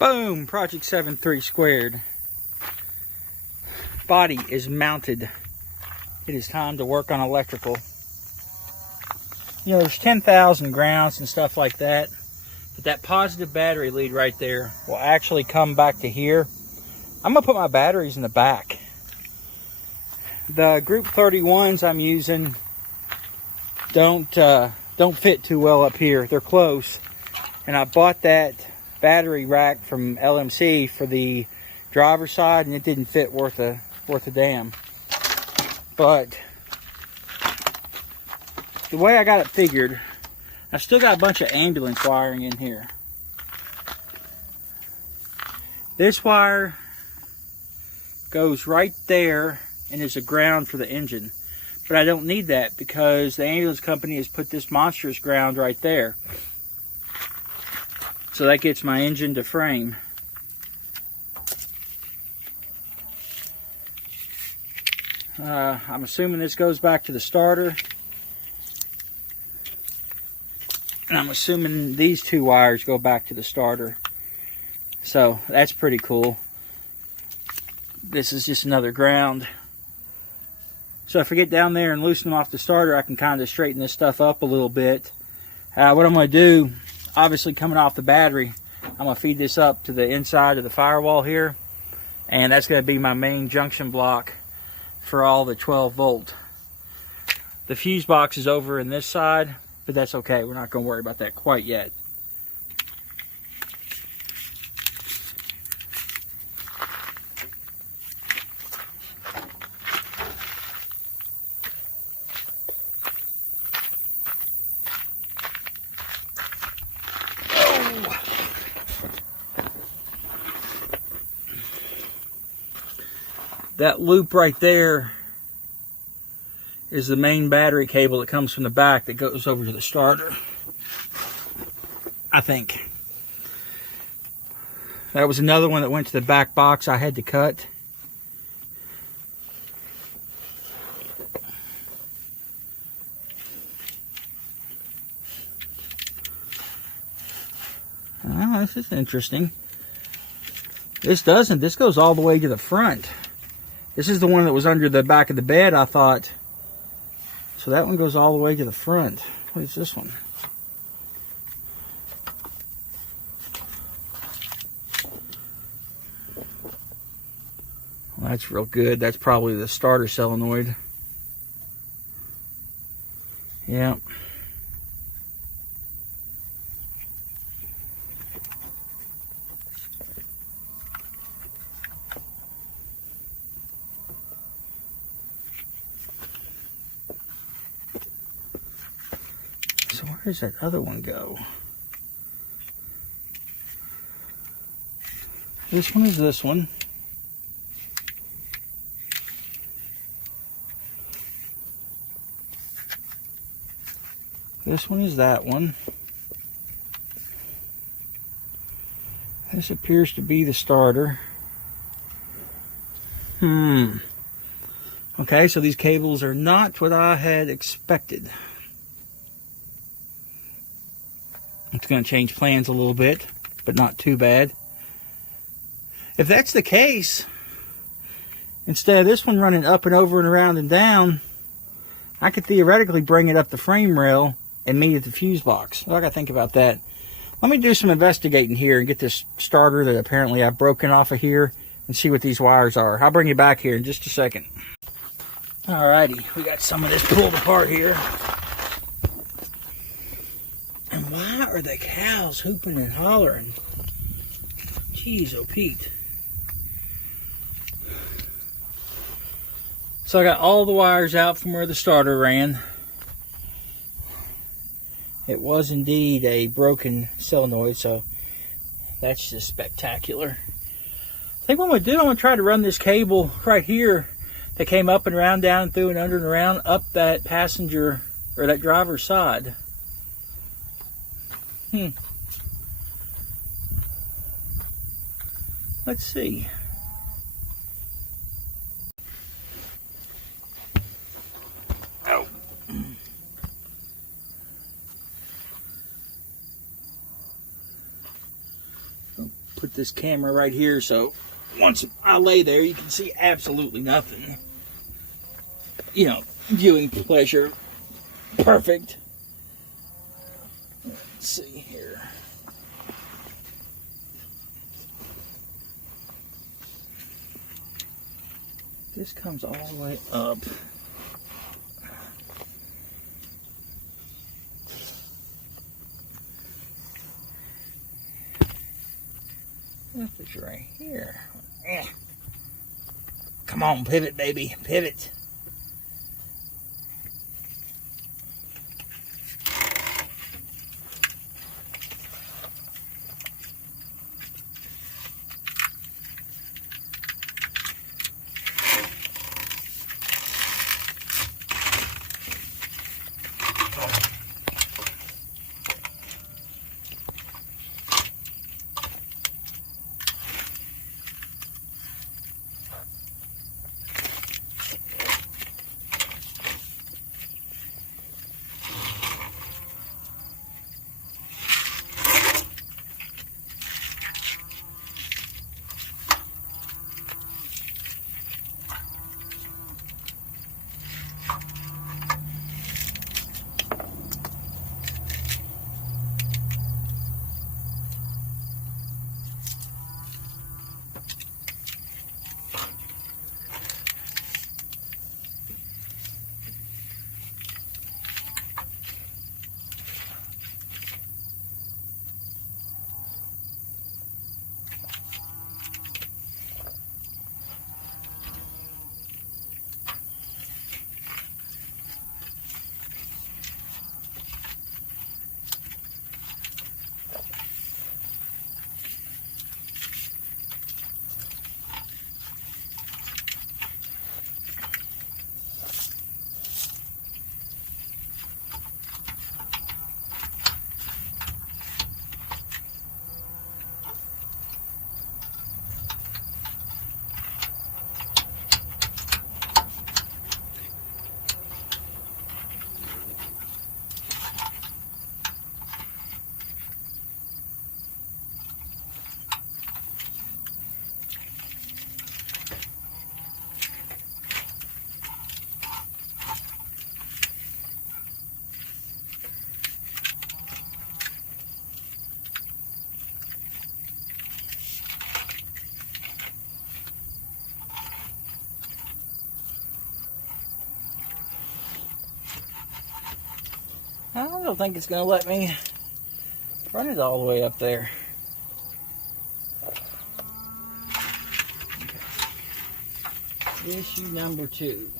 Boom! Project 7.3 squared. Body is mounted. It is time to work on electrical. You know, there's 10,000 grounds and stuff like that, but that positive battery lead right there will actually come back to here. I'm gonna put my batteries in the back. The Group 31s I'm using don't fit too well up here. They're close, and I bought that battery rack from LMC for the driver's side, and it didn't fit worth a damn. But the way I got it figured, I've still got a bunch of ambulance wiring in here. This wire goes right there and is a ground for the engine. But I don't need that because the ambulance company has put this monstrous ground right there. So that gets my engine to frame. I'm assuming this goes back to the starter. And I'm assuming these two wires go back to the starter. So that's pretty cool. This is just another ground. So if I get down there and loosen them off the starter, I can kind of straighten this stuff up a little bit. What I'm going to do, obviously coming off the battery, I'm going to feed this up to the inside of the firewall here. And that's going to be my main junction block for all the 12 volt. The fuse box is over in this side, but that's okay. We're not going to worry about that quite yet. That loop right there is the main battery cable that comes from the back that goes over to the starter, I think. That was another one that went to the back box I had to cut. Oh, this is interesting. This doesn't. This goes all the way to the front. This is the one that was under the back of the bed, I thought. So that one goes all the way to the front. What is this one? Well, that's real good. That's probably the starter solenoid. Yeah. So where does that other one go? This one is this one. This one is that one. This appears to be the starter. Okay, so these cables are not what I had expected. It's going to change plans a little bit, but not too bad. If that's the case, instead of this one running up and over and around and down, I could theoretically bring it up the frame rail and meet at the fuse box. I got to think about that. Let me do some investigating here and get this starter that apparently I've broken off of here and see what these wires are. I'll bring you back here in just a second. Alrighty, we got some of this pulled apart here. And why are the cows hooping and hollering? Jeez, oh Pete. So I got all the wires out from where the starter ran. It was indeed a broken solenoid, so that's just spectacular. I think what I'm going to do, I'm going to try to run this cable right here that came up and around, down and through and under and around, up that passenger or that driver's side. Let's see. Oh. put this camera right here so once I lay there, you can see absolutely nothing. You know, viewing pleasure, perfect. Let's see here. This comes all the way up. It's right here. Come on, pivot, baby, pivot. I don't think it's going to let me run it all the way up there. Issue number 2.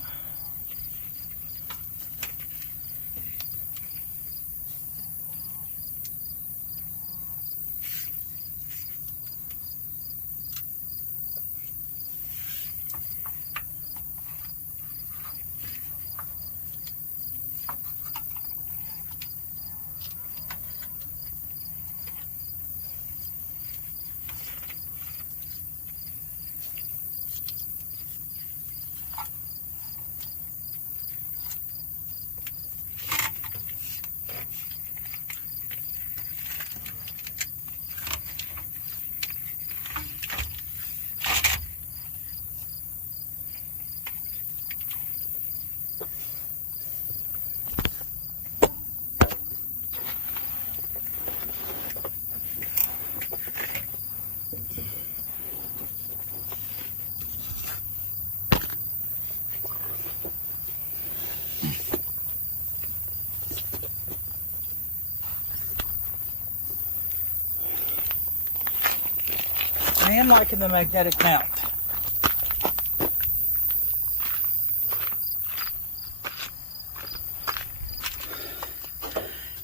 I am liking the magnetic mount.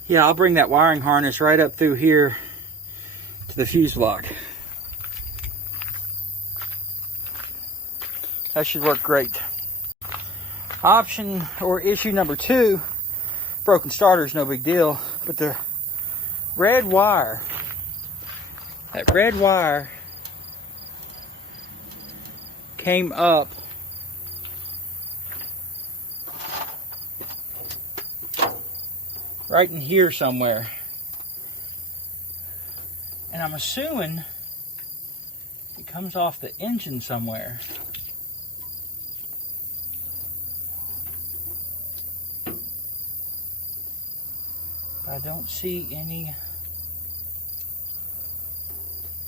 Yeah, I'll bring that wiring harness right up through here to the fuse block. That should work great. Option or issue number 2, broken starter is no big deal, but the red wire, that red wire came up right in here somewhere. And I'm assuming It comes off the engine somewhere. I don't see any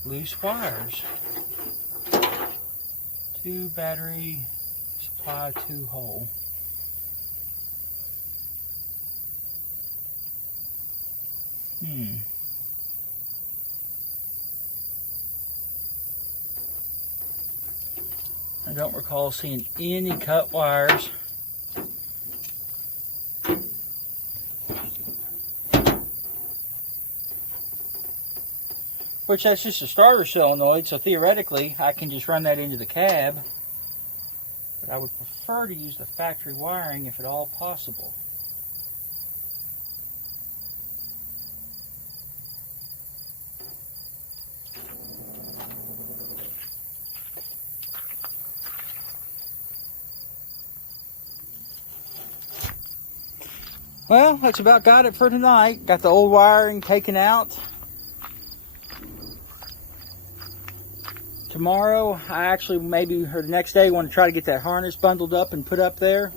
loose wires. 2 battery supply 2 hole. I don't recall seeing any cut wires. Which, that's just a starter solenoid, so theoretically I can just run that into the cab. But I would prefer to use the factory wiring if at all possible. Well, that's about got it for tonight. Got the old wiring taken out. Tomorrow, I actually maybe, or the next day, want to try to get that harness bundled up and put up there.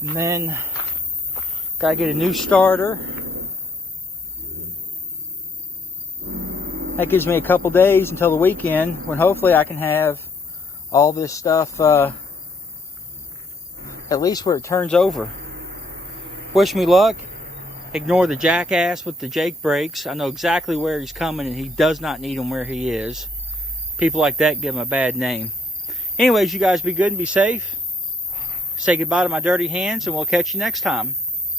And then, gotta get a new starter. That gives me a couple days until the weekend, when hopefully I can have all this stuff at least where it turns over. Wish me luck. Ignore the jackass with the Jake brakes. I know exactly where he's coming, and he does not need them where he is. People like that give him a bad name. Anyways, you guys be good and be safe. Say goodbye to my dirty hands, and we'll catch you next time.